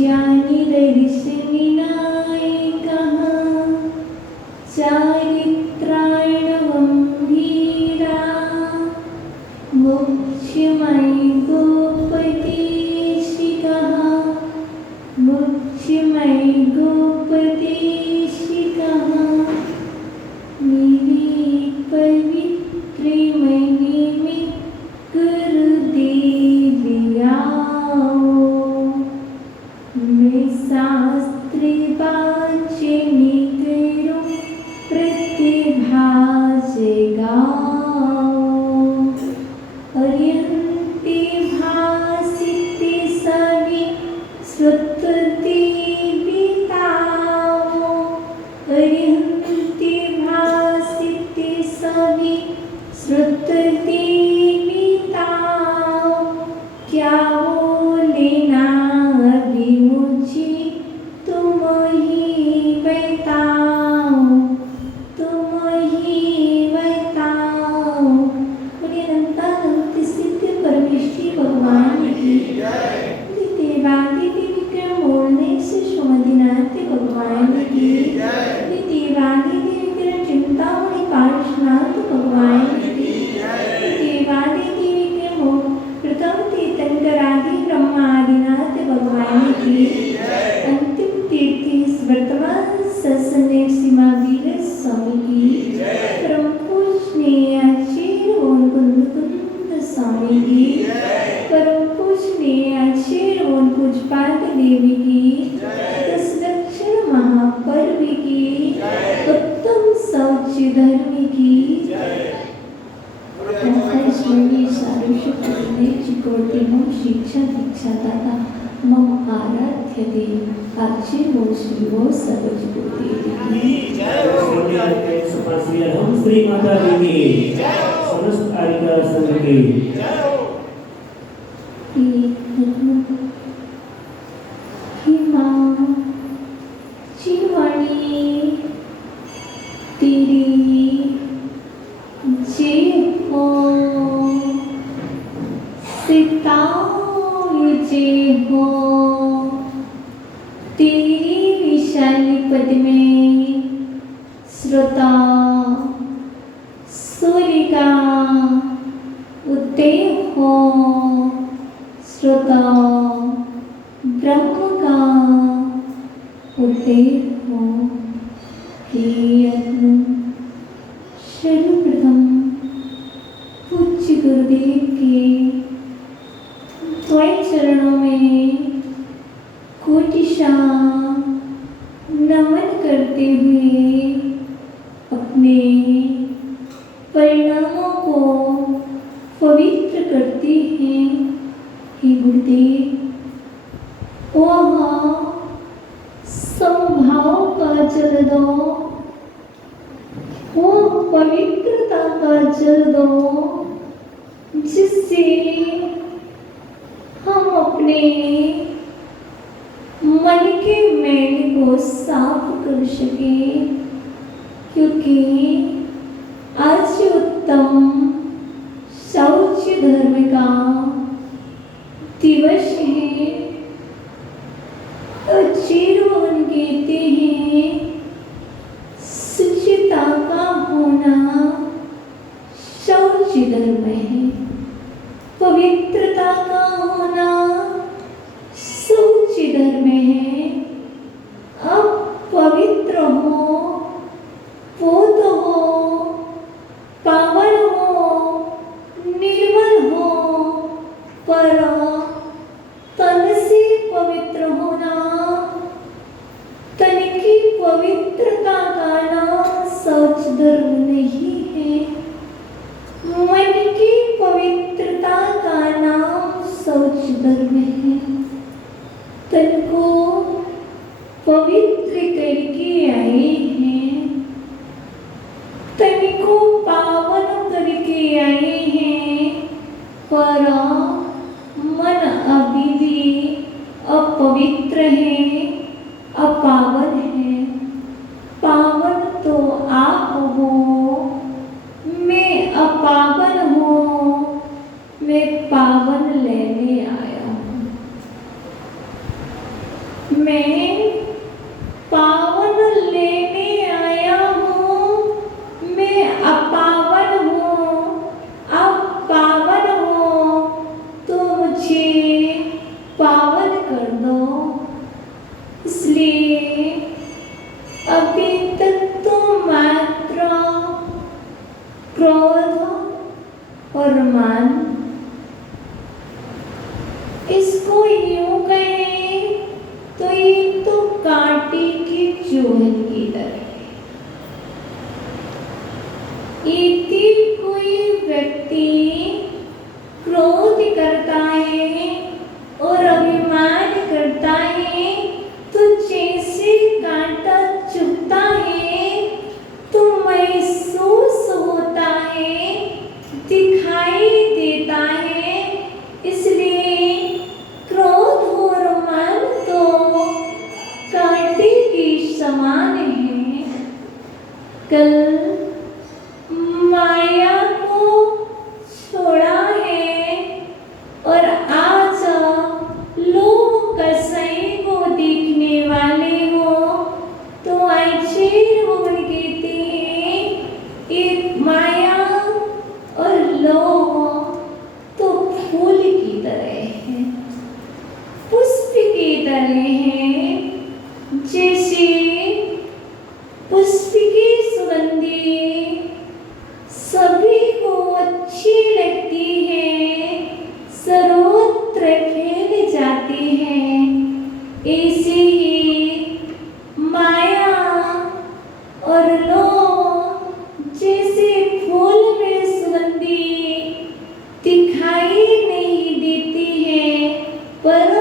दृश्यानि दर्शनिनायकः चारित्रार्णवं वीरा मोक्षमयि गोपदेशिकः मोक्षमयि गोपदेशिकः मेरे पवित्र मने में गुरुदेव आओ मैं शास्त्र वाचन करूं प्रतिभा जगाओ अर्यन्ते भासिते सवि श्रुतते विताओ अर्यन्ते भासिते सवि श्रुतते विताओ क्या बोलेना अभी मुझे तुम ही बताओ तुम ही बताओ। बोलिए अनंत सिद्ध परमेश्वरी भगवान की देवादि विक्रम बोलने से सुमदिनाथ भगवान की देवादि विक्रम चिंतामणि पार्श्वनाथ भगवान की देवादि विक्रम प्रथम तीर्थंकरादि ब्रह्मादिनाथ भगवान की अंतिम तीर्थी वर्तमान सत्संग सीमा वीर स्वामी की परम पूजनीय आचार्य ओम कुंद स्वामी की परम पूजनीय आचार्य ओम पूजपाद देवी की दस दक्षिण महापर्व की उत्तम शौच धर्म की शिक्षा दीक्षा दाता मम आराध्य देव आचार्य वो श्री वो सरोज हम श्री माता जी की समस्त आरिका संघ की हे माँ जीवानी तेरी जय हो सीताओं जय हो तेरी विशाल पद में श्रोता सूर्य का उदय हो श्रोता ब्रह्म का उदय हो। हे सर्वप्रथम पूज्य गुरुदेव के द्वय चरणों में कोटिशा नमन करते हुए अपने परिणामों को पवित्र करते हैं। हे गुरुदेव वह समभाव का जल दो वो पवित्रता का जल दो जिससे हम अपने मन के मैल को साफ कर सके क्योंकि आज उत्तम शौच धर्म का दिवस है। चिरवन कहते हैं शुचिता का होना शौच धर्म है पवित्रता का होना शौच धर्म है। अब पवित्र हो पूत हो पावन हो निर्मल हो पर तन से पवित्र होना तन की पवित्रता का नाम शौच धर्म नहीं है। मन की पवित्रता का नाम शौच धर्म है। तन को पवित्र करके आए हैं तन को पावन करके आए हैं पर मन अभी भी अपवित्र है अपावन है। पावन तो आप हो मैं अपावन हूँ मैं पावन लेने आया हूँ। मैं पावन लेने आया हूँ, मैं अपावन हूँ, आप पावन हो तो मुझे पावन कर दो। इसलिए अभी तक तो मात्र क्रोध और मान, इसको यूं कहें तो ये तो कांटे की चुभन की तरह है। यदि कोई व्यक्ति क्रोध करता है और अभिमान करता है तो जैसे कांटा चुभता है तो महसूस होता है, दिखाई देता है। इसलिए क्रोध और मान तो कांटे के समान है। कल माया को छोड़ा है और आज लोग कसाई को देखने वाले हो तो आश्चर्य होने कहते हैं एक माया और लोग तो फूल की तरह है, पुष्प की तरह है। जैसे पुष्प की सुगंधी सभी को अच्छी लगती है, सर्वत्र फैल जाती है, ऐसे ही माया और लोग जैसे फूल में सुगंधी दिखाई नहीं देती है पर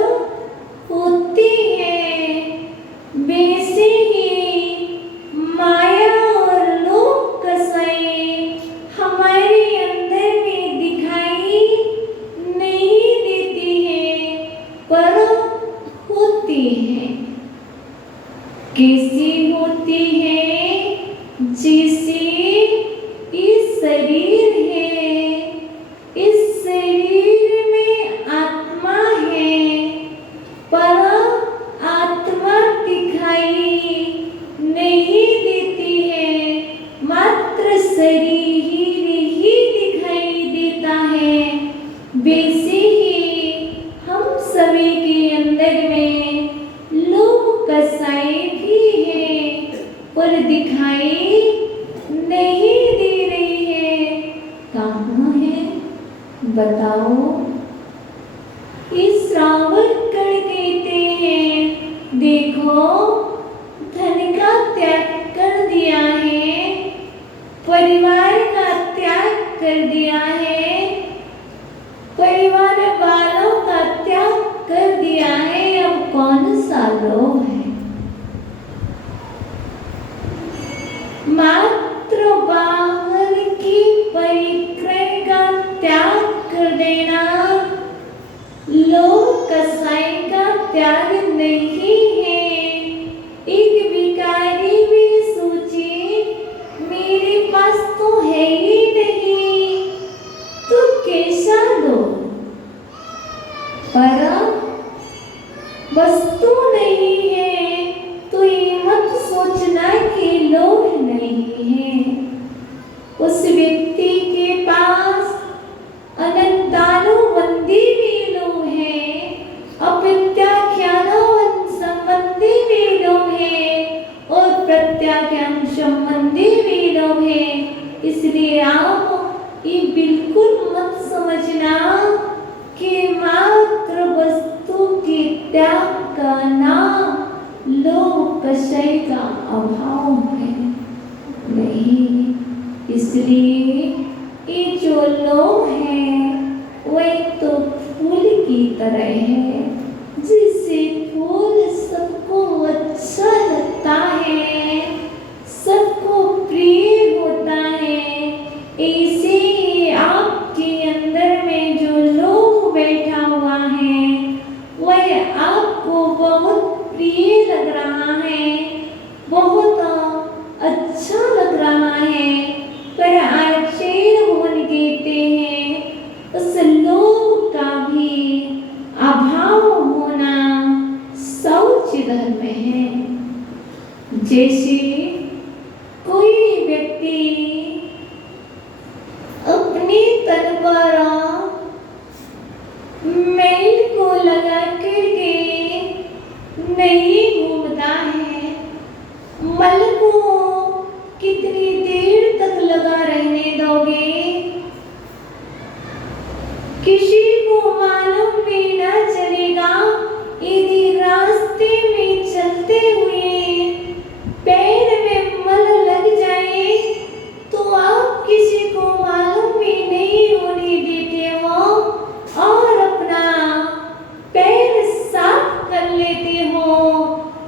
होती है, वैसे ही माया और लोक कसाई हमारे अंदर में दिखाई नहीं देती है पर होती है। कैसी होती है? जैसे इस शरीर है, इस शरीर में आत्मा है पर आत्मा दिखाई नहीं देती है, मात्र शरीर ही दिखाई देता है। वैसे ही हम सभी के अंदर में लोभ कसाई भी है पर दिखाई नहीं दे रही है। कहाँ है बताओ? इस रावणगढ़ कहते हैं देखो धन का त्याग कर दिया है, परिवार का त्याग कर दिया है, परिवार वालों का त्याग कर दिया है, अब कौन सा लोभ है? मात्र बाहर की परिक्रय का त्याग कर देना लोभ कसाई का त्याग नहीं है। एक भिखारी भी सोचे मेरे पास तो है ही नहीं तो कैसा दो, पर वस्तु नहीं है तो ये मत सोचना कि लोभ नहीं है। उस व्यक्ति के पास अनंतानुबंधी भी लोभ है, अप्रत्याख्यान संबंधी भी लोभ है और प्रत्याख्यान संबंधी भी लोभ है। इसलिए आप ये बिल्कुल मत समझना कि मात्र वस्तु के त्याग का नाम लोभ कसाई का अभाव है, नहीं। इसलिए ये जो लोभ है वह तो फूल की तरह है, जिससे फूल सबको अच्छा लगता है, सबको प्रिय होता है। ऐसे ही आपके अंदर में जो लोभ बैठा हुआ है वह आपको बहुत प्रिय लग रहा है, बहुत अच्छा लग रहा है, पर आश्चर्य होने कहते हैं उस लोभ का भी अभाव होना शौच धर्म है। जैसे कोई व्यक्ति अपने तन पर मैल को लगा करके नहीं घूमता है, मल को कितनी देर तक लगा रहने दोगे? किसी को मालूम भी न चलेगा। यदि रास्ते में चलते हुए पैर में मल लग जाए तो आप किसी को मालूम भी नहीं होने देते हो और अपना पैर साफ कर लेते हो।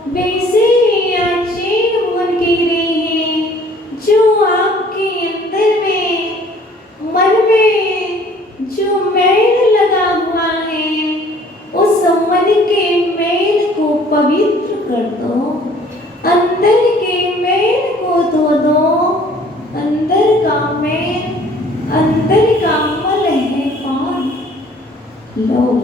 वैसे ही अचेन मन कह रहे हैं, जो आपके अंदर में मन में जो मैल लगा हुआ है उस मन के मैल को पवित्र कर दो, अंदर के मैल को धो दो। अंदर का मैल, अंदर का मल है कौन? लोभ।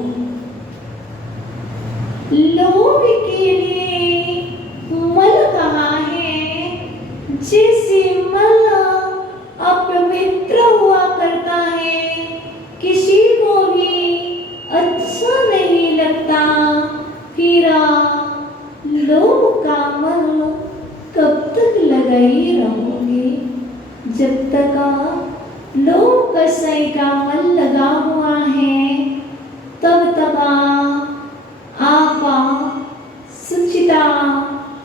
लोभ के लिए मल कहा है, जैसे मल अपवित्र हुआ करता है, किसी को भी अच्छा नहीं लगता, फिर लोभ का मल कब तक लगाए रहोगे? जब तक लोभ कसाई का मल लगा हुआ है तब तक आप सुचिता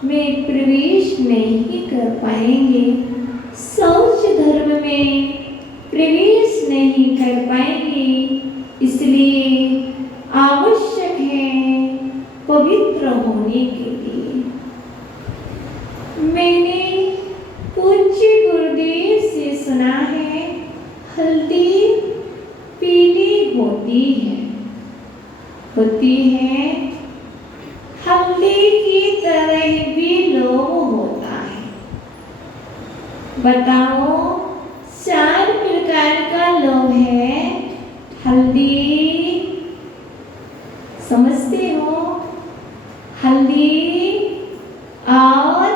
में प्रवेश नहीं कर पाएंगे, शौच धर्म में प्रवेश नहीं कर पाएंगे। इसलिए आवश्यक है पवित्र होने के लिए। मैंने पूज्य गुरुदेव से सुना है, हल्दी पीली होती है, हल्दी की तरह भी लोभ होता है। बताओ, 4 प्रकार का लोभ है। हल्दी समझते हो? हल्दी और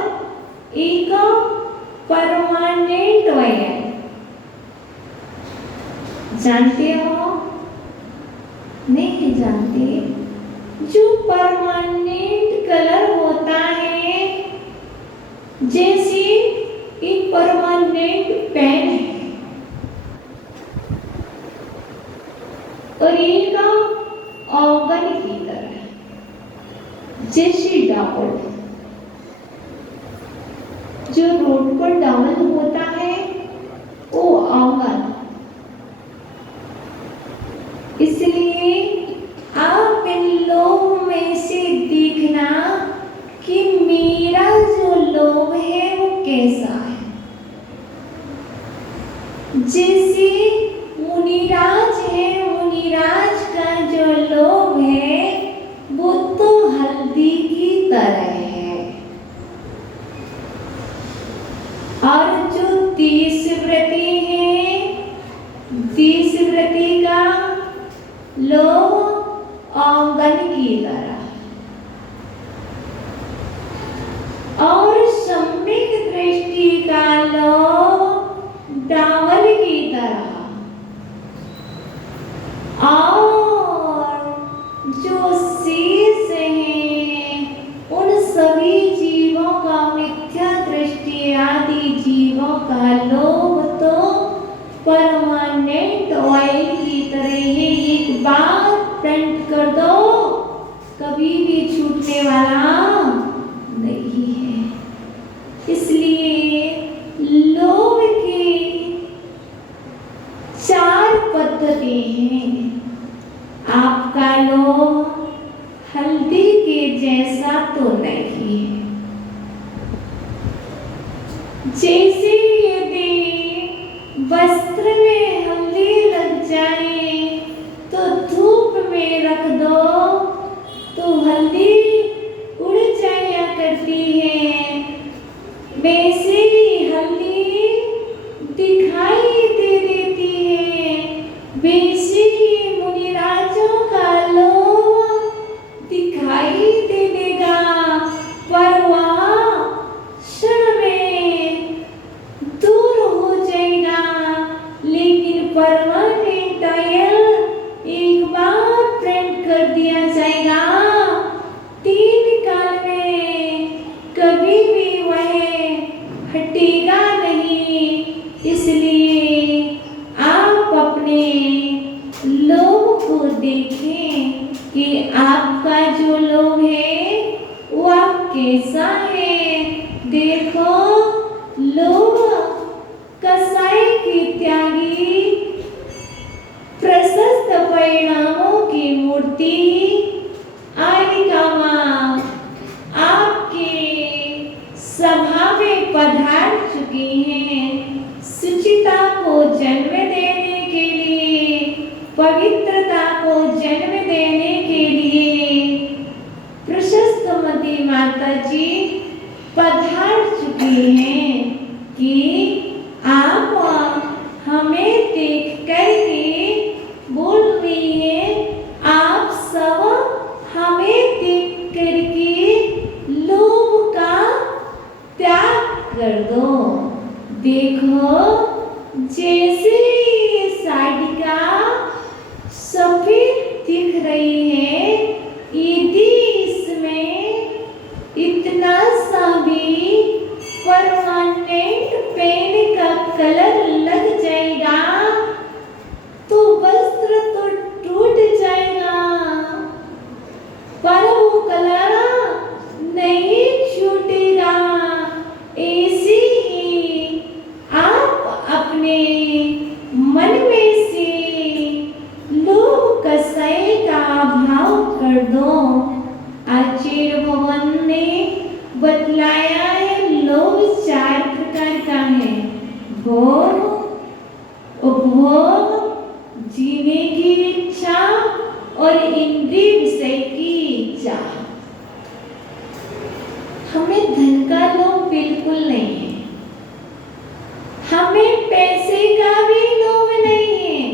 एक परमानेंट ऑयल जानते हो? नहीं जानते? जो परमानेंट कलर होता है, जैसे एक परमानेंट पेन है और एक ऑर्गन की तरह, जैसे डाउन, जो रोड पर डाउन होता है वो ऑर्गन। इसलिए आप इन लोभ में से देखना कि मेरा जो लोभ है वो कैसा है। जैसे मुनिराज है, मुनिराज का जो लोभ है वो तो हल्दी की तरह है, और जो 30 व्रती है, 30 व्रती का लोभ आंगन की तरह, और सम्यक दृष्टि का लोभ डावल की तरह, और जो शेष है उन सभी जीवों का, मिथ्या दृष्टि आदि जीवों का लोभ तो परमानेंट ऑयल की तरह है। एक बार पेंट कर दो, कभी भी छूटने वाला नहीं है। इसलिए लोभ की 4 पद्धति हैं। आपका लोभ हल्दी के जैसा तो नहीं है। जैसे यदि वस्त्र में हल्दी लग जाए तो धूप में रख दो तो हल्दी उड़ जाया करती है, वैसे ही हल्दी दिखाई दे देती है। वैसे ही मुनिराजों का लोभ दिखाई दे देगा, कैसा है, देखो लोभ कसाई की त्यागी, प्रशस्त परिणामों की मूर्ति आलिका माँ आपके सभा में पधार चुकी हैं। सुचिता को जन्म देने के लिए, पवित्रता को जन्म देने के लिए प्रशस्तमती माता जी पधार चुकी हैं कि आप हमें देख करके बोल रही है, आप सब हमें देख करके लोभ का त्याग कर दो। देखो जैसे ये साड़िका सफेद दिख रही है, यदि इसमें इतना सा भी परमानेंट पेन का कलर लग जाएगा तो वस्त्र तो टूट जाएगा, पर वो कलर नहीं छूटेगा। ऐसे ही आप अपने मन में से लोभ कसाई का भाव कर दो। आचार्य भगवान ने बतलाया है लोभ 4 प्रकार का है, भोग, उपभोग, जीने की इच्छा और इंद्रिय विषय की इच्छा। हमें धन का लोभ बिल्कुल नहीं है, हमें पैसे का भी लोभ नहीं है।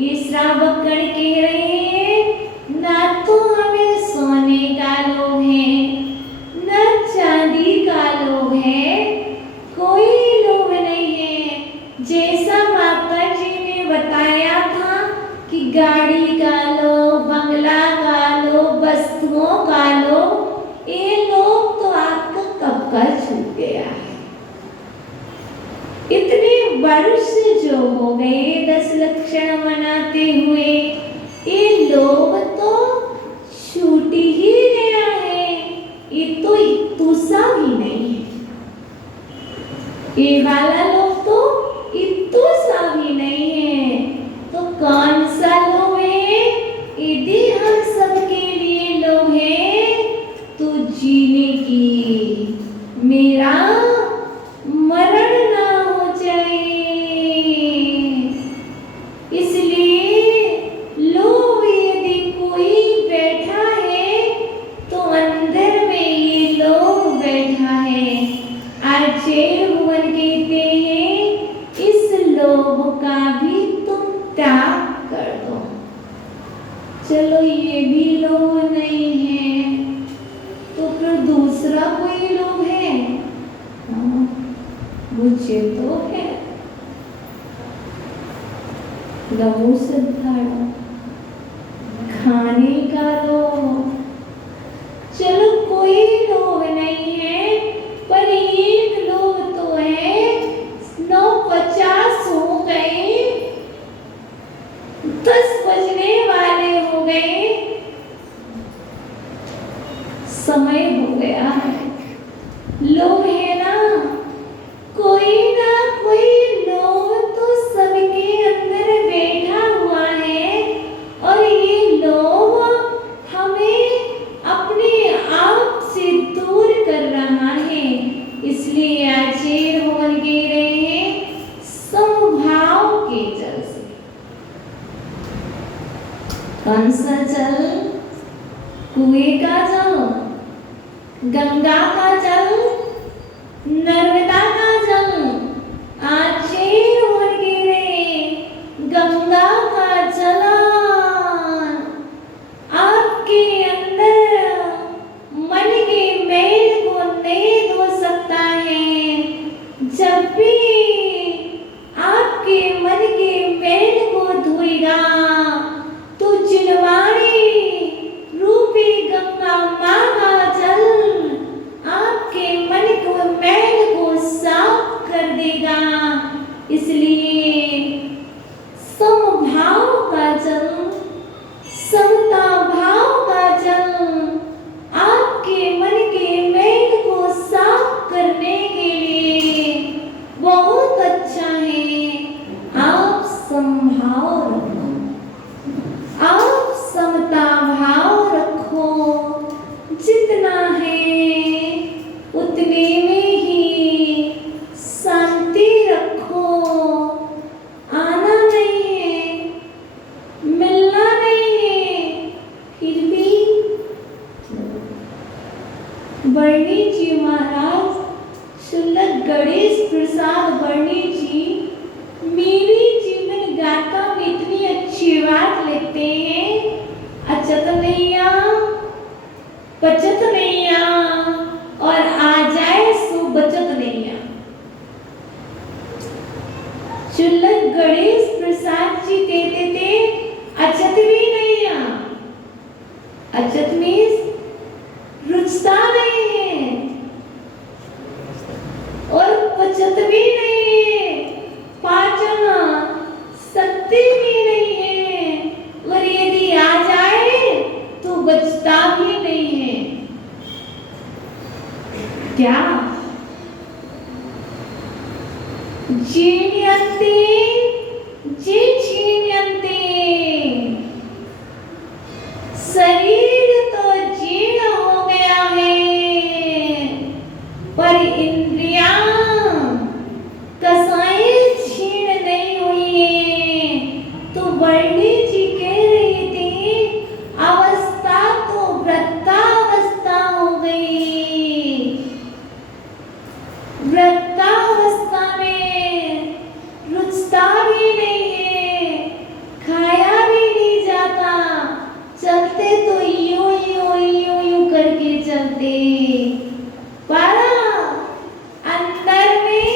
ये श्रावकगण कह रहे हैं, ना तो हमें सोने का लोभ है, ना चांदी का लोभ है, कोई लोभ नहीं है। जैसा माता जी ने बताया था कि गाड़ी का लोभ, बंगला का लोभ, वस्तुओं का लोभ, ये लोभ तो आपका कब का छूट गया है। इतने वर्ष जो हो गए 10 लक्षण मनाते हुए, ये लोभ तो छूट ही गया है। ये तो इतुसा भी नहीं है, ये वाला लोभ तो इतुसा भी नहीं है। तो कौन सा लोभ है? यदि हम सबके लिए लोभ है तो जीने की, मेरा मरण ना हो जाए, इसलिए लोभ यदि कोई बैठा है तो अंदर में ये लोभ बैठा है। आचार्य भगवान कहते हैं, इस लोभ का भी तुम त्याग कर दो। चलो ये भी लोभ नहीं है तो फिर दूसरा कोई लोभ है? मुझे तो है, लहू सिद्धार्थ, खाने का लोभ। चलो कोई लोभ नहीं है, पर एक लोभ तो है। 9:50 हो गए, 10 बजने वाले हो गए, समय हो गया है। लोभ है ना कोई लोभ तो सबके अंदर बैठा हुआ है, और ये लोभ हमें अपने आप से दूर कर रहा है। इसलिए आचार्य भगवान कह रहे हैं, समभाव के जल से। कौन सा जल? कुएं का जल, गंगा का जल, नर्मदा का जल। आचार्य भगवान कह रहे, गंगा का जल आपके अंदर मन के मैल को नहीं धो सकता है। जब भी आपके मन के मैल को धोएगा तो जिनवाणी रूपी गंगा माँ का जल आपके मन को मैल को साफ कर देगा। इसलिए समभाव का जल, समता भाव का जल आपके मन के मैल वर्णी जी महाराज, शुल्लक गणेश प्रसाद वर्णी जी मेरे जीवन गाथा में इतनी अच्छी बात लिखते हैं। अचत नैया बचत नैया और आ जाए सो बचत नैया। शुल्लक गणेश प्रसाद जी कहते थे अचत भी नैया, अचत मीन्स रुचता नहीं है और बचत भी नहीं है, पाचन शक्ति भी नहीं है और यदि आ जाए तो बचता भी नहीं है। क्या जीण्यन्ते जे छीण्यन्ते, शरीर तो जीर्ण हो गया है पर इंद्रियां कसाई छीण नहीं हुई है। तो वर्णी जी कह रही थी अवस्था तो वृद्धावस्था हो गई, वृद्धावस्था में रुचता भी नहीं है, खाया भी नहीं जाता, चलते तो यूं यूं यूं यूं करके चलते, पर अंदर में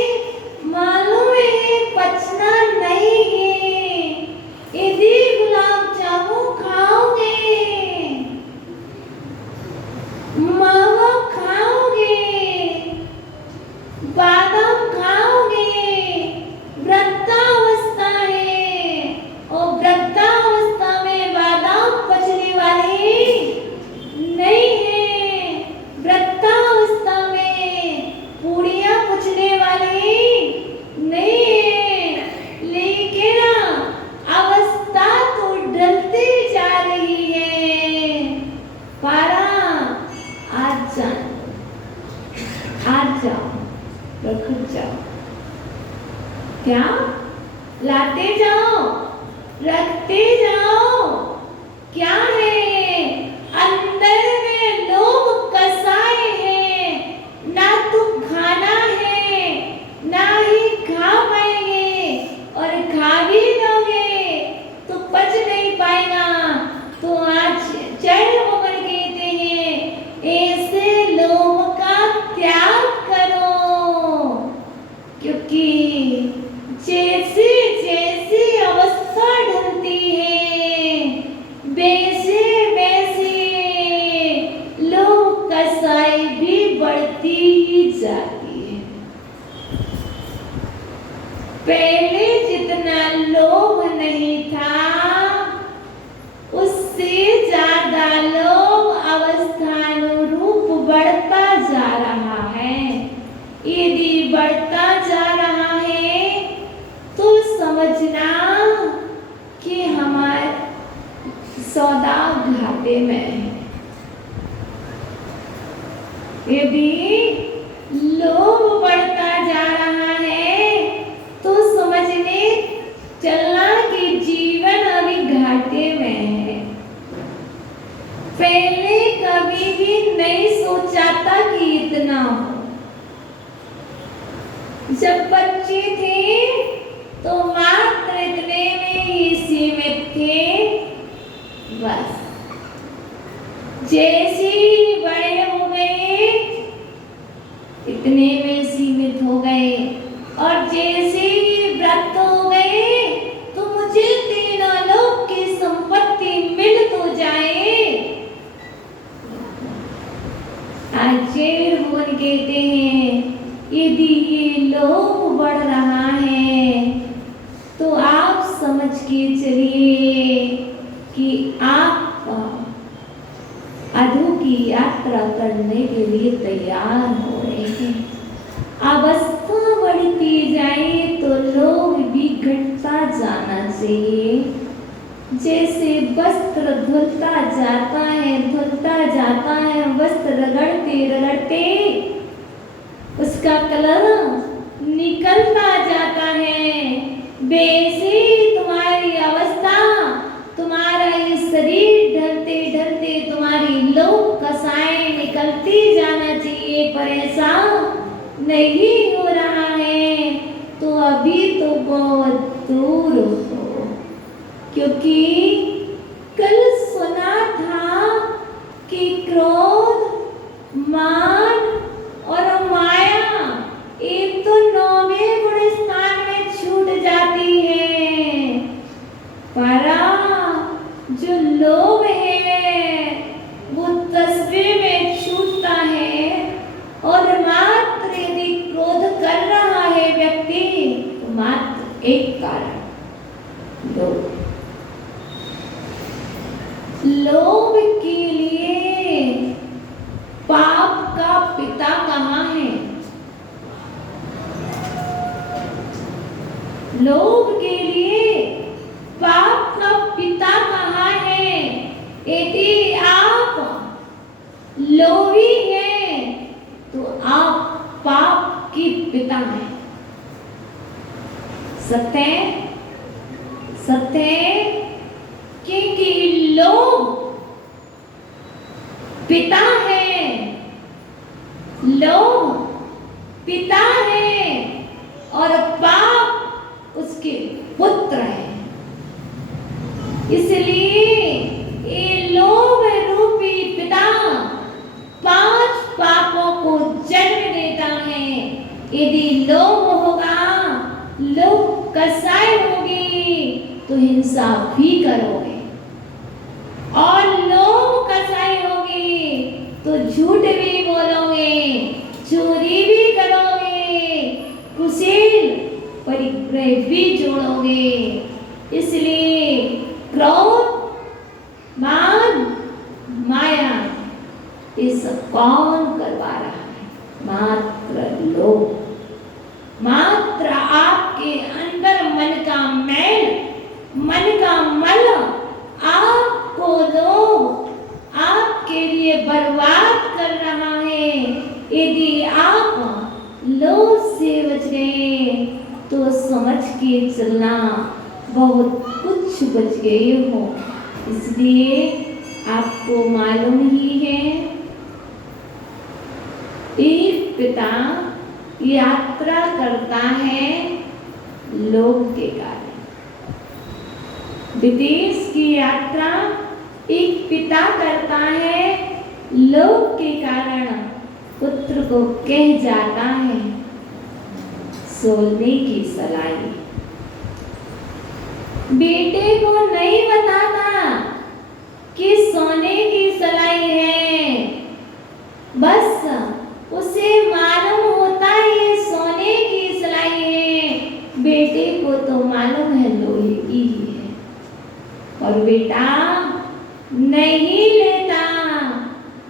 मालूम है पचना नहीं है। यदि गुलाब जामुन खाओगे, मावा खाओगे, बादाम खाओगे, वृद्धावस्था है और वृद्धावस्था में बादाम पचने वाले नहीं है, वृद्धावस्था में पूड़ियाँ पचने वाली नहीं है। लेकिन अवस्था तो ढलती जा रही है। पारा आज जाओ रख जाओ, क्या लाते जाओ रखते जाओ, क्या है अंदर में लोग कसाए हैं, ना तो खाना है ना ही खा पाएंगे और खा भी लोगे तो पच नहीं पाएगा। तो आज जैन मोहन कहते हैं ऐसे लोगों का त्याग करो, क्योंकि जैसे जैसे अवस्था ढलती है वैसे वैसे लोग कसाई भी बढ़ती ही जाती है। पहले जितना लोभ नहीं था उससे ज्यादा लोभ अवस्थानुरूप बढ़ता जा रहा है। यदि बढ़ता जा रहा है तो समझना कि हमारे सौदा घाटे में है। यदि लोभ बढ़ता जा रहा है तो समझने चलना कि जीवन अभी घाटे में है। पहले कभी भी नहीं सोचा था कि इतना हो। जब बच्चे थे तो मात्र इतने में ही सीमित थे, बस जैसे ही बड़े हो गए इतने में सीमित हो गए और जैसे ही व्रत हो गए तो मुझे तीनों लोक की संपत्ति मिल तो जाए। आचार्य भगवान कहते हैं यदि ये लोभ बढ़ रहा है तो आप समझ के चलिए कि आप अधू की यात्रा करने के लिए तैयार हो रहे हैं। अवस्था बढ़ती जाए तो लोभ भी घटता जाना चाहिए। जैसे वस्त्र धुलता जाता है वस्त्र रगड़ते रगड़ते उसका कलर निकलता जाता है, वैसे तुम्हारी अवस्था, तुम्हारा ये शरीर ढलते ढलते तुम्हारी लोक कसाएं निकलती जाना पर ऐसा नहीं हो रहा है तो अभी तो बहुत दूर हो, क्योंकि कल सुना था कि क्रोध, मान और माया ये तो 9वें गुण स्थान में छूट जाती है, पर जो लोभ है वो 10वें में छूटता है। और मात्र यदि क्रोध कर रहा है व्यक्ति तो मात्र एक कारण, लोभ। लोभ के लिए पाप का पिता कहाँ है? लोभ के लिए पाप का पिता कहाँ है? यदि आप लोभी हैं तो आप पाप की पिता हैं। सत्य है? सत्य है, क्योंकि लोभ पिता है, लोभ पिता है और पाप उसके पुत्र है। इसलिए ये लोभ रूपी पिता 5 पापों को जन्म देता है। यदि लोभ होगा, लोभ कसाई होगी तो हिंसा भी करोगे, और लोभ कसाई होगी तो झूठ भी बोलोगे, चोरी भी करोगे, कुशील परिग्रह भी जोड़ोगे। इसलिए क्रोध, मान, माया ये सब कौन करवा रहा है? मात्र लोभ। मात्र आपके अंदर मन का मैल, मन का मल आपको लोभ आपके लिए बर्बाद कर रहा है। यदि आप लोभ से बच गए तो समझ के चलना बहुत कुछ बच गए हो। इसलिए आपको मालूम ही है, एक पिता यात्रा करता है लोभ के कारण। विदेश की यात्रा एक पिता करता है लोभ के कारण। पुत्र को कह जाता है सोने की सलाई, बेटे को नहीं बताता कि सोने की सलाई है, बस उसे मालूम होता है ये सोने की सलाई है, बेटे को तो मालूम है लोहे की ही है। और बेटा नहीं लेता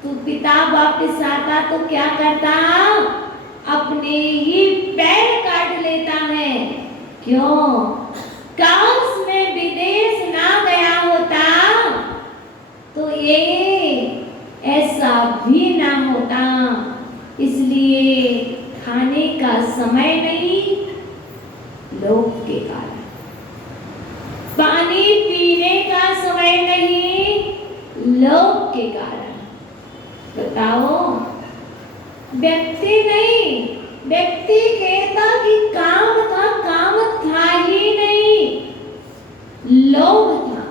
तो पिता वापस आता तो क्या करता? अपने ही पैर काट लेता है। क्यों? काश में विदेश ना गया होता तो ये ऐसा भी ना होता। इसलिए खाने का समय नहीं, लोभ के कारण। पानी पीने का समय नहीं, लोभ के कारण। बताओ, व्यक्ति नहीं, व्यक्ति कहता कि काम था, काम था ही नहीं, लोभ था।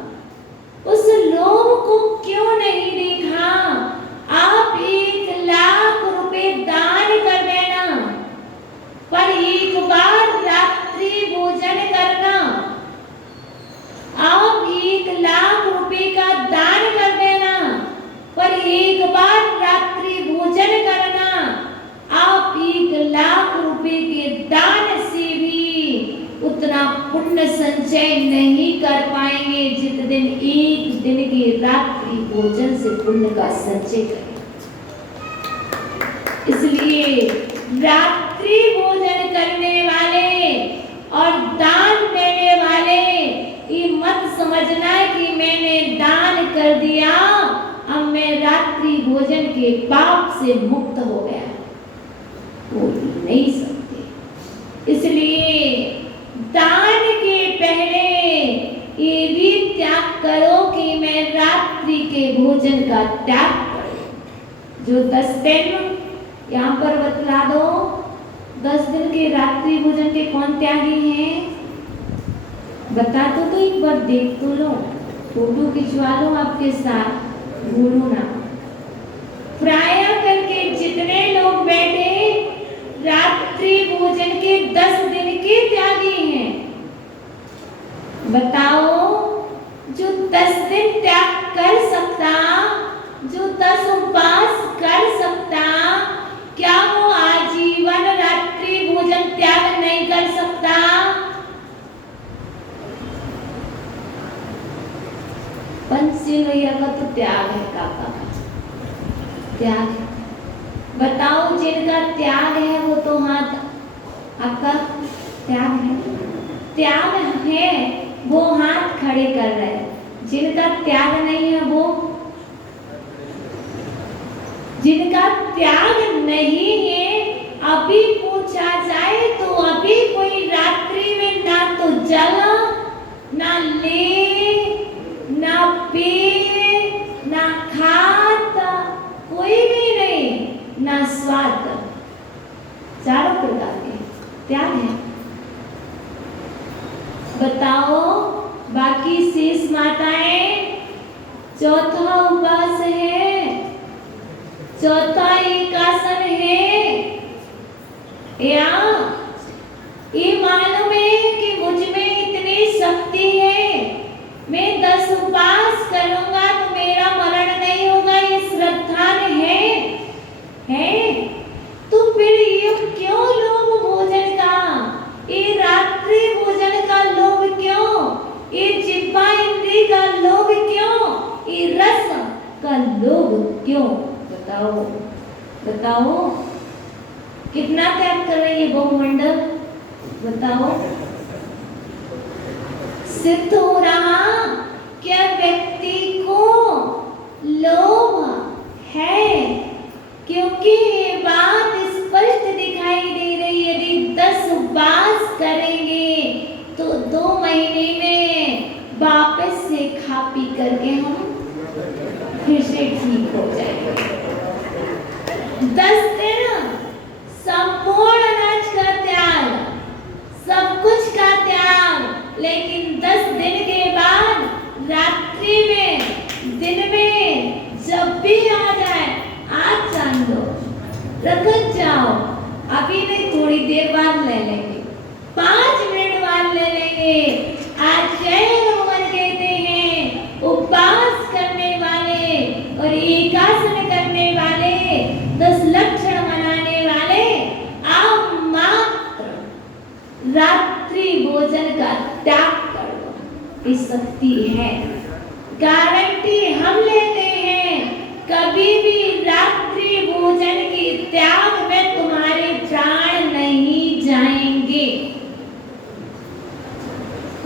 उस लोभ को क्यों नहीं देखा? आप 1 लाख रुपए दान कर देना, पर एक बार रात्रि भोजन करना। आप 1 लाख रुपए का दान कर देना, पर एक बार रात्रि भोजन करना। आप 1 लाख रुपए के दान से भी उतना पुण्य संचय नहीं कर पाएंगे जितने दिन 1 दिन के रात्रि भोजन से पुण्य का संचय करें। इसलिए रात्रि भोजन करने वाले और दान देने वाले ये मत समझना कि मैंने दान कर दिया, अब मैं रात्रि भोजन के पाप से मुक्त हो गया, वो नहीं सकते। इसलिए दान के पहले ये भी त्याग करो कि मैं रात्रि के भोजन का त्याग करूं। जो 10 दिन यहाँ पर बतला दो 10 दिन के रात्रि भोजन के कौन त्यागी हैं? बता तो एक बार देख तो लो, फोटो खिंचवा लो आपके साथ, भूलो ना। प्राय करके जितने लोग बैठे रात्रि भोजन के 10 दिन के त्यागी हैं, बताओ जो 10 दिन त्याग कर सकता, जो 10 उपवास कर सकता, क्या वो आजीवन रात्रि भोजन त्याग नहीं कर सकता? पंचशील भैया का तो त्याग है, काका का त्याग है। बताओ जिनका त्याग है वो तो हाथ, आपका त्याग है, त्याग है वो हाथ खड़े कर रहे हैं। जिनका त्याग नहीं है वो, जिनका त्याग नहीं है, अभी पूछा जाए तो अभी कोई रात्रि में ना तो जला, ना ले, ना पी, ना खाता, कोई भी नहीं, ना स्वाद, चारों प्रकार के त्याग है। बताओ बाकी शेष माताएं, चौथा उपवास है, चौथा एकासन है, या ये मालूम है कि मुझ में इतनी शक्ति है, मैं 10 उपवास करूंगा तो मेरा मरण नहीं होगा, ये श्रद्धा है तो फिर ये क्यों लोभ भोजन का, ये रात्रि भोजन का लोभ क्यों, ये जिह्वा इंद्रिय का लोभ क्यों, ये रस का लोभ क्यों? बताओ बताओ कितना त्याग कर रही है बहुमंडल? बताओ सिद्ध हो रहा क्या व्यक्ति को लोभ है? क्योंकि ये बात स्पष्ट दिखाई दे रही है, यदि 10 उपवास करेंगे तो 2 महीने में वापस से खा पी करके हम फिर से ठीक हो जाएंगे। 10 दिन संपूर्ण अनाज का त्याग, सब कुछ का त्याग, लेकिन 10 दिन के बाद रात्रि में, दिन में जब भी आ जाए, आज जान लो, रखत जाओ, अभी नहीं थोड़ी देर बाद ले लेंगे, 5 मिनट बाद ले लेंगे। आज जैन लोगन कहते हैं उपवास करने वाले और एकासन करने वाले, 10 लक्षण मनाने वाले, आप मात्र रात्रि भोजन का त्याग कर दो, इस शक्ति है, गारंटी हम लेते हैं, कभी भी रात्रि भोजन के त्याग में तुम्हारे प्राण नहीं जाएंगे।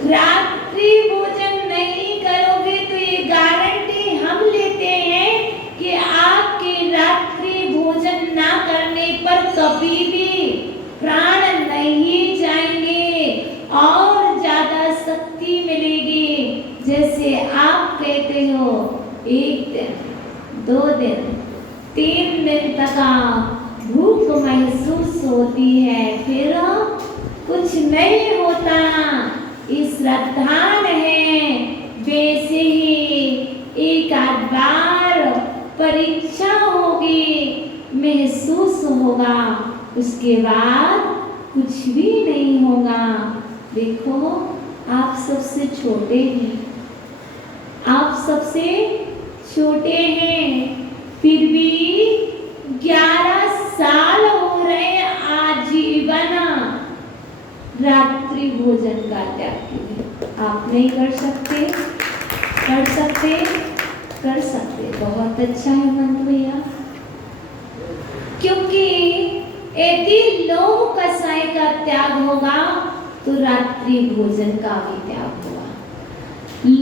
रात्रि भोजन नहीं करोगे तो ये गारंटी हम लेते हैं कि आपके रात्रि भोजन ना करने पर कभी भी प्राण नहीं जाएंगे और ज्यादा शक्ति मिलेगी। जैसे आप कहते हो 1 दिन, 2 दिन, 3 दिन तक भूख महसूस होती है, फिर कुछ नहीं होता, इस श्रद्धान है। वैसे ही एक आध बार परीक्षा होगी, महसूस होगा, उसके बाद कुछ भी नहीं होगा। देखो आप सबसे छोटे हैं, आप सबसे छोटे हैं, फिर भी 11 साल हो रहे आजीवन रात्रि भोजन का त्याग। आप नहीं कर सकते? कर सकते? कर सकते। बहुत अच्छा है मंत भैया, क्योंकि यदि लोभ कसाय का त्याग होगा तो रात्रि भोजन का भी त्याग होगा।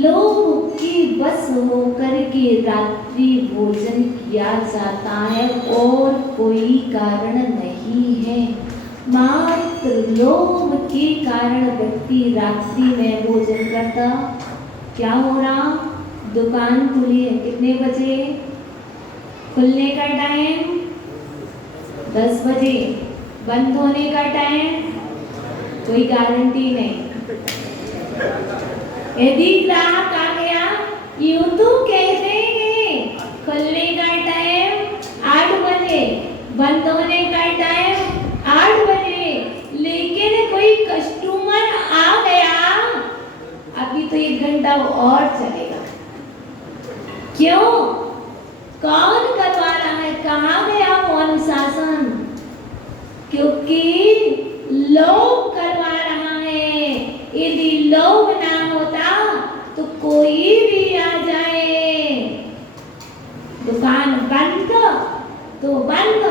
लोभ की बस होकर के रात्रि भोजन किया जाता है और कोई कारण नहीं है, मात्र लोभ के कारण व्यक्ति रात्रि में भोजन करता। क्या हो रहा? दुकान खुली है, कितने बजे खुलने का टाइम? 10 बजे बंद होने का टाइम कोई गारंटी नहीं। यदि ग्राहक आ गया यूं तो कह देंगे खुलने का टाइम 8 बजे, बंद होने का टाइम 8 बजे, लेकिन कोई कस्टमर आ गया अभी तो 1 घंटा और चलेगा। क्यों? कौन करवा रहा है? कहाँ गया वो अनुशासन? क्योंकि लोभ करवा रहा है। यदि लोभ ना होता तो कोई भी आ जाए, दुकान बंद तो बंद,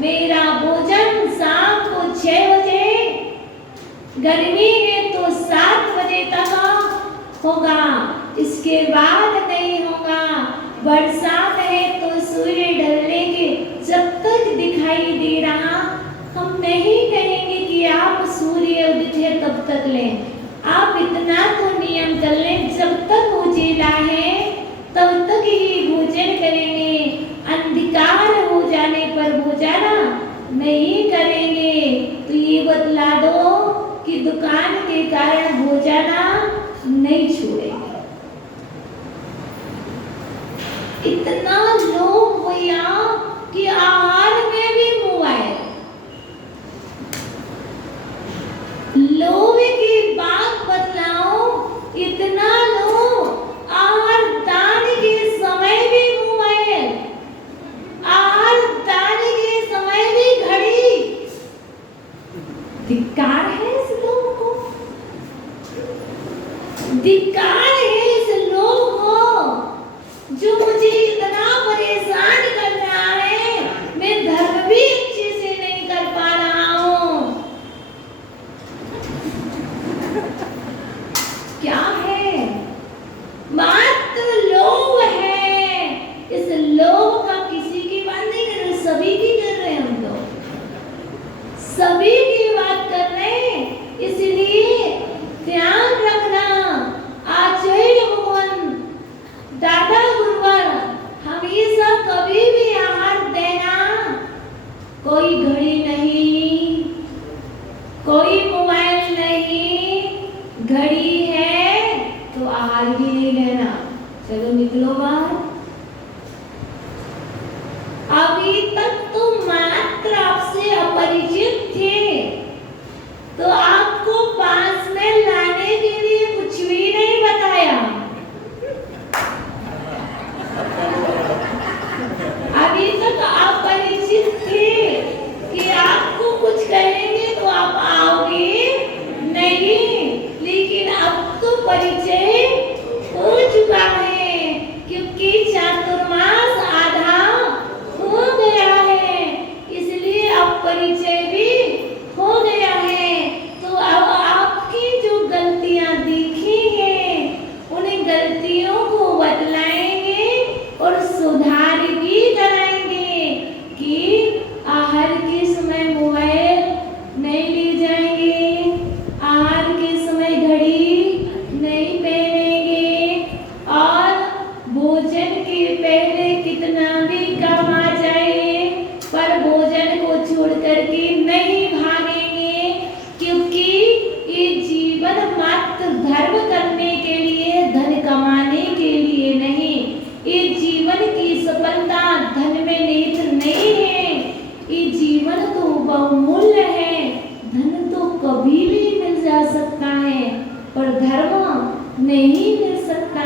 मेरा भोजन शाम को 6 बजे, गर्मी है तो 7 बजे तक होगा, इसके बाद नहीं होगा। बरसात है तो सूर्य ढलने के जब तक दिखाई दे रहा, हम नहीं कहेंगे कि आप सूर्य उदित है तब तक लें। आप इतना तो नियम कर लें, जब तक उजिला है तब तक ही भोजन करेंगे, अंधकार हो जाने पर भोजन नहीं करेंगे। तो ये बतला दो कि दुकान के कारण भोजन नहीं छोड़ेंगे। इतना लोभ हुआ कि आहार में भी मोबाइल। लोभ की बात बतलाओ, इतना लोभ, आहार दान के समय भी मोबाइल, आहार दान के समय भी घड़ी। धिक्कार है इस लोभ को, धिक्कार है इस लोभ को जो मुझे इतना परेशान कर रहा है। मैं धर्म भी अच्छे से नहीं कर पा रहा हूँ। क्या है? मात्र लोभ है। इस लोभ का किसी की बात नहीं कर रहे, सभी की कर रहे हैं हम लोग, सभी की बात कर रहे हैं। इसलिए ध्यान रखना, आचार्य भगवान दादा गुरुवर हमेशा कभी भी आहार देना, कोई घड़ी नहीं, कोई मोबाइल नहीं, घड़ी है तो आहार भी नहीं लेना, चलो निकलो बाहर। अभी तक तो मात्र आपसे अपरिचित थे, तो आपको पास में लाने के लिए कुछ भी नहीं बताया। अभी तक आप परिचित थे कि आपको कुछ कहेंगे तो आप आओगे नहीं, लेकिन अब तो परिचय हो चुका है, क्योंकि चातुर्मास आधा हो गया है, इसलिए अब परिचय भी हो गया है। तो अब आपकी जो गलतियां दिखी हैं, उन गलतियों को बतलाएंगे और सुधार भी कराएंगे कि आहार के समय मोबाइल नहीं ले जाएंगे, आहार के समय घड़ी नहीं पहनेंगे, और भोजन के पहले कितना भी काम आ जाए पर भोजन को छोड़ करके नहीं भागेंगे, क्योंकि ये जीवन मात्र धर्म करने के लिए, धन कमाने के लिए नहीं। ये जीवन की सफलता धन में निहित नहीं है, ये जीवन तो बहुमूल्य है। धन तो कभी भी मिल जा सकता है, पर धर्म नहीं मिल सकता।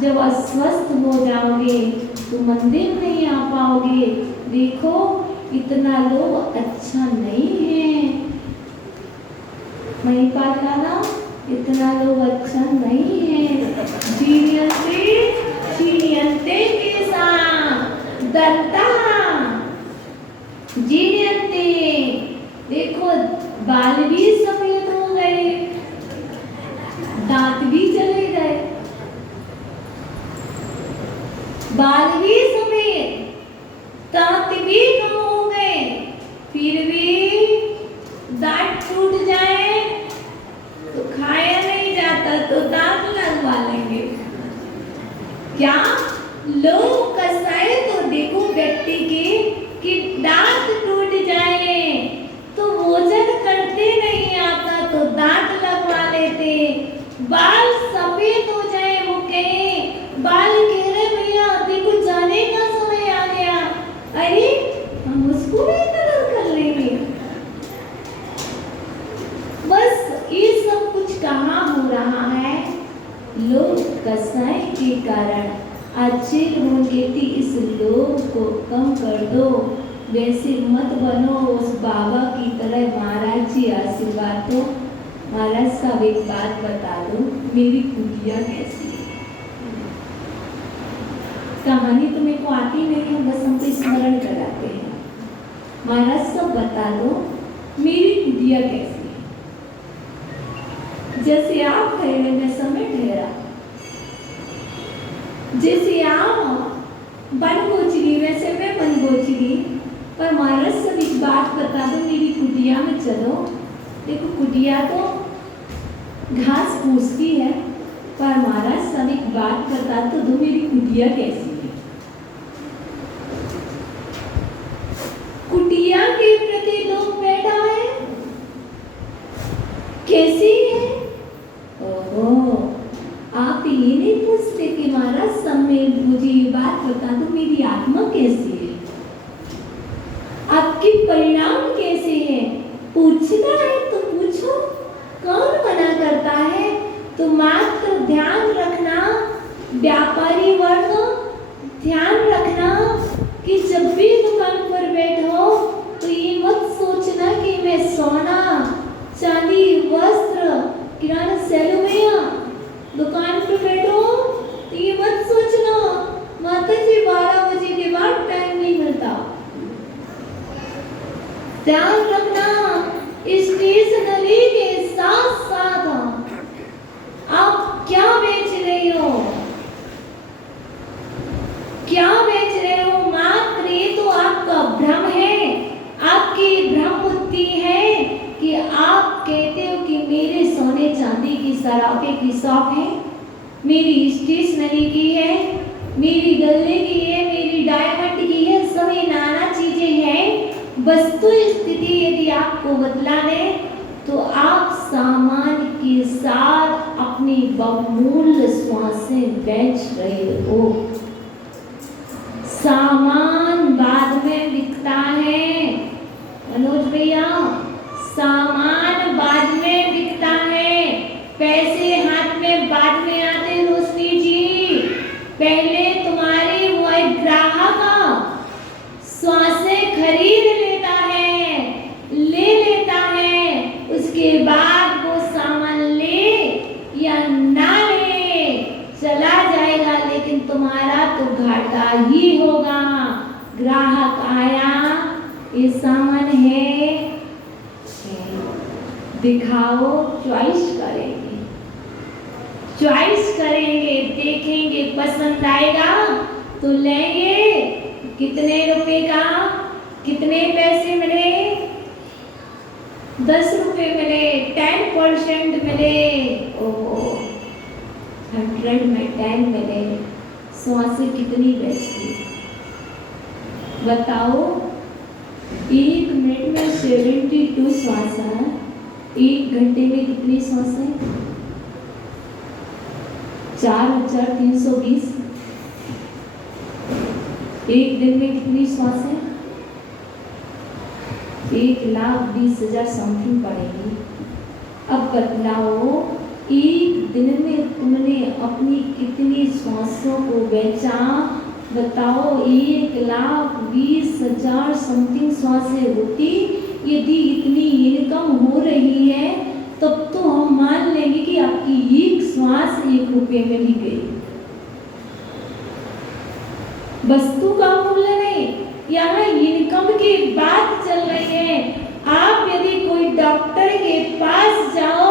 जब अस्वस्थ हो जाओगे तो मंदिर नहीं आ पाओगे। देखो इतना लोग अच्छा नहीं है, महिपाल दादा, इतना लोग अच्छा नहीं है। जीनियंते के साथ दत्ता जीनियंते, देखो बाल भी सफेद हो गए, दांत भी चले गए, बाल भी सफेद, दांत भी कम हो गए, फिर भी दांत टूट जाए तो खाया नहीं जाता तो दांत लगवा लेंगे। क्या लोग कसाई तो देखो व्यक्ति के कि दांत टूट जाए हैं। बस ये सब कुछ कहाँ हो रहा है? लोग कसाई के कारण। अच्छे लोगों कहती इस लोग को कम कर दो, वैसे मत बनो उस बाबा की तरह। महाराज जी आशीर्वाद दो। महाराज साहब एक बात बता दो, मेरी कुटिया कैसी है? कहानी तो मेरे को आती नहीं है, बस हमको स्मरण कराते हैं। महाराज साहब बता दो मेरी कुटिया कैसी है? जैसे आप ठहरे वैसा मैं ठहरा, जैसे आप बन गोचरी वैसे मैं बन गोचरी। पर महाराज सब एक बात बता दो, मेरी कुटिया में चलो। देखो कुटिया तो घास फूसती है, पर महाराज सब एक बात बता तो दो, मेरी कुटिया कैसी है? कुटिया के प्रति लोग बैठा है, कैसी है? ओहो, आप ये नहीं पूछते कि महाराज सब में मुझे ये बात बता दो, मेरी आत्मा कैसी है, आपके परिणाम कैसे हैं? पूछना है तो पूछो, कौन मना करता है? तो मात्र ध्यान रखना, व्यापारी वर्ग ध्यान रखना कि जब भी दुकान पर बैठो तो ये मत सोचना कि मैं सोना चांदी वस्त्र किराना सेलूं में दुकान पर बैठो, तो ये मत सोचना माता जी 12 बजे के बाद टाइम नहीं मिलता। ध्यान रखना, स्टेशनरी के साथ साथ आप क्या बेच रहे हो, क्या बेच रहे हो? मात्र ये तो आपका भ्रम है, आपकी भ्रम बुद्धि है कि आप कहते हो कि मेरे सोने चांदी की सराफे की शॉप है, मेरी स्टेशनरी की है, मेरी गले की है, मेरी डायमंड की है, सभी नाना चीजें हैं। वस्तु स्थिति यदि आपको बतलाने तो आप सामान के साथ अपनी बहुमूल्य श्वासें बेच रहे हो। सामान बाद में बिकता है मनोज भैया, सामान बाद में बिकता है, पैसे हाथ में बाद में आते। रोशनी जी, पहले तुम्हारी वो एक ग्राहक श्वासें खरीद लेता है, ले लेता है, उसके बाद वो सामान ले या ना ले चला जाएगा, लेकिन तुम्हारा तो घाटा ही होगा। ग्राहक आया, ये सामान है, दिखाओ, चॉइस करेंगे, चॉइस करेंगे, देखेंगे, पसंद आएगा तो लेंगे। कितने रुपए का, कितने पैसे मिले? 10 रुपए मिले, 10% मिले, ओहो 100 में 10 मिले। श्वासें कितनी बेचती? बताओ, 1 मिनट में 72 श्वास है, 1 घंटे में कितनी श्वासें? 4320। 1 दिन में कितनी श्वासें? 1,20,000 समथिंग पड़ेगी। अब बतलाओ, 1 दिन में तुमने अपनी कितनी श्वासों को बेचा? बताओ, 1,20,000 समथिंग श्वासें होती। यदि इतनी इनकम हो रही है तब तो हम मान लेंगे कि आपकी एक श्वास 1 रुपये में ली गई। वस्तु का मूल्य नहीं, यहाँ इनकम की बात चल रही है। आप यदि कोई डॉक्टर के पास जाओ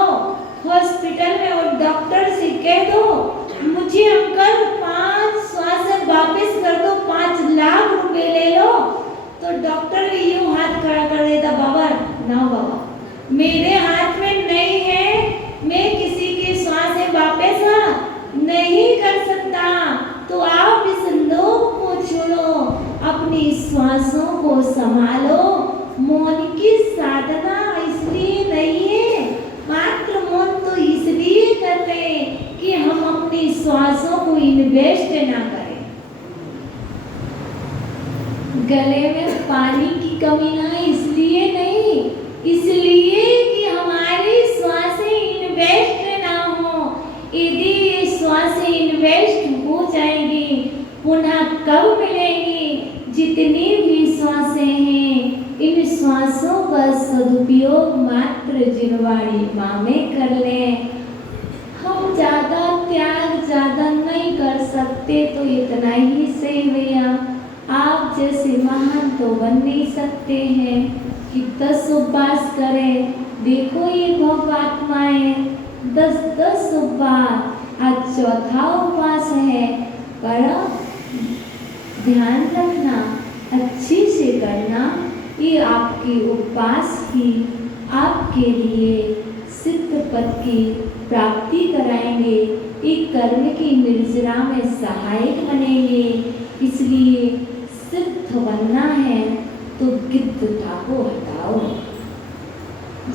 हॉस्पिटल में और डॉक्टर से कह दो मुझे अंकल 5 श्वासें वापस कर दो, 5 लाख रुपए ले लो, तो डॉक्टर यूं हाथ खड़ा कर देता, बाबा ना बाबा मेरे हाथ में नहीं है, मैं किसी की श्वासें वापस नहीं कर सकता। तो आप इस लोक को छोड़ो, अपनी श्वासों को संभालो। मौन की साधना इसलिए नहीं है, मात्र मौन तो इसलिए कर रहे हैं कि हम अपनी श्वासों को इन्वेस्ट ना करें। गले में पानी पुनः कब मिलेंगी। जितनी भी श्वासें हैं, इन श्वासों का सदुपयोग मात्र जिनवाणी माँ में कर लें। हम ज्यादा त्याग ज्यादा नहीं कर सकते तो इतना ही सही भैया। आप जैसे महान तो बन नहीं सकते हैं कि 10 उपवास करें। देखो ये भोगात्माएं 10 उपवास, आज चौथा उपवास है, पर ध्यान रखना, अच्छी से करना। ये आपकी उपवास ही आपके लिए सिद्ध पद की प्राप्ति कराएंगे, एक कर्म की निर्जरा में सहायक बनेंगे। इसलिए सिद्ध बनना है तो गिद्धता को हटाओ।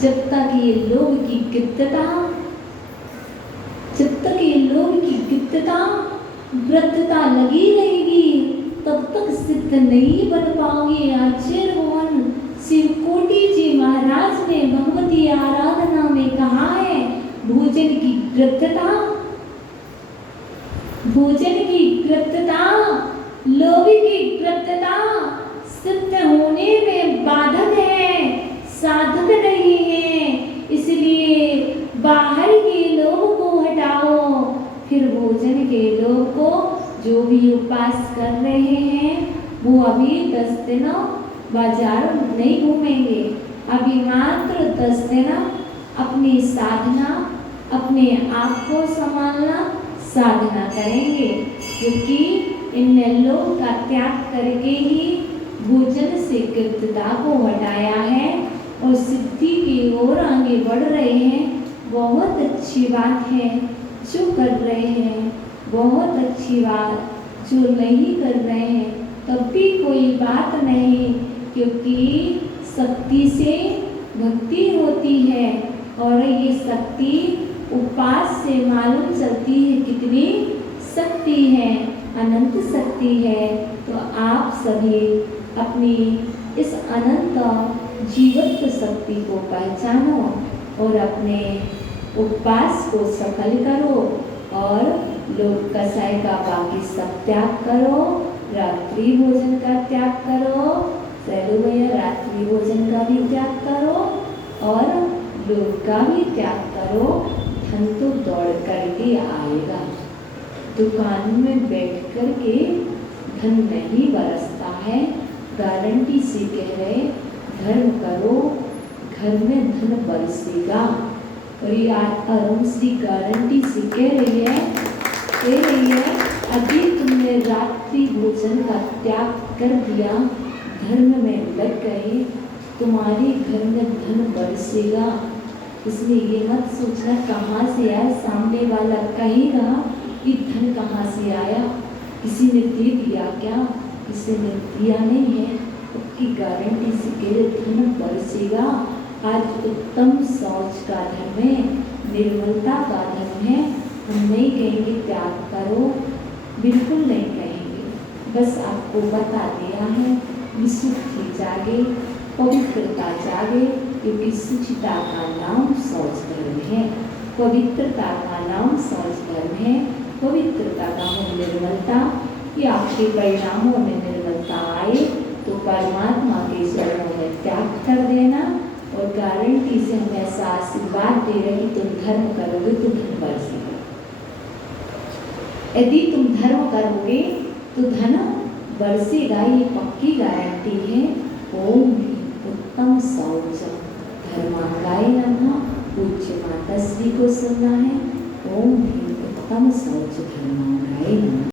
जब तक ये लोभ की गिद्धता, जब तक ये लोभ की गिद्धता वृद्धता लगी रहेगी, तब तक सिद्ध नहीं बन पाओगे। आचार्य भगवान शिवकोटि जी महाराज ने भगवती आराधना में कहा है, भोजन की कृत्यता, भोजन की कृत्यता, लोभ की कृत्यता सिद्ध होने में बाधक है, साधक नहीं है। इसलिए बाहर के लोभ को हटाओ, फिर भोजन के लोभ को, जो भी उपवास कर रहे हैं वो अभी 10 दिन बाजार नहीं घूमेंगे, अभी मात्र 10 दिन अपनी साधना, अपने आप को संभालना, साधना करेंगे। क्योंकि इनने लोभ का त्याग करके ही भोजन से कृत्यता को हटाया है और सिद्धि की ओर आगे बढ़ रहे हैं। बहुत अच्छी बात है जो कर रहे हैं, बहुत अच्छी बात। जो नहीं कर रहे हैं तब भी कोई बात नहीं, क्योंकि शक्ति से भक्ति होती है और ये शक्ति उपवास से मालूम चलती है कितनी शक्ति है, अनंत शक्ति है। तो आप सभी अपनी इस अनंत जीवत्व शक्ति को पहचानो और अपने उपवास को सफल करो और लोक कसाय का बाकी सब त्याग करो, रात्रि भोजन का त्याग करो, सैलू भैया रात्रि भोजन का भी त्याग करो और लोक का भी त्याग करो। धन तो दौड़ करके आएगा, दुकान में बैठ कर के धन नहीं बरसता है। गारंटी से कह रहे, धर्म करो घर में धन बरसेगा। और ये अरुण श्री गारंटी से कह रही है, अभी तुमने रात्रि भोजन का त्याग कर दिया, धर्म में लग गए, तुम्हारे घर में धन बरसेगा। इसलिए ये मत सोचना कहाँ से आया, सामने वाला कहेगा कि धन कहाँ से आया, किसी ने दे दिया क्या, किसी ने दिया नहीं है, उसकी गारंटी से कह रहे धन बरसेगा। आज उत्तम शौच का धर्म है, निर्मलता का धर्म है। हम नहीं कहेंगे त्याग करो, बिल्कुल नहीं कहेंगे, बस आपको बता दिया है विशुद्धि जागे, पवित्रता जागे, क्योंकि शुचिता का नाम शौच धर्म है, पवित्रता का नाम शौच धर्म है, पवित्रता का नाम निर्मलता। ये आपके परिणामों में निर्मलता आए तो परमात्मा के चरणों में त्याग कर देना और गारंटी से हम ऐसा आशीर्वाद दे रहे कि तुम धर्म करोगे तो धन बरसेगा। यदि तुम धर्म करोगे तो धन बरसेगा, ये पक्की गारंटी है। ओम उत्तम शौच धर्मांगाय नमः। पूज्य माता श्री को सुनना है। ओम उत्तम शौच धर्मांगाय नमः।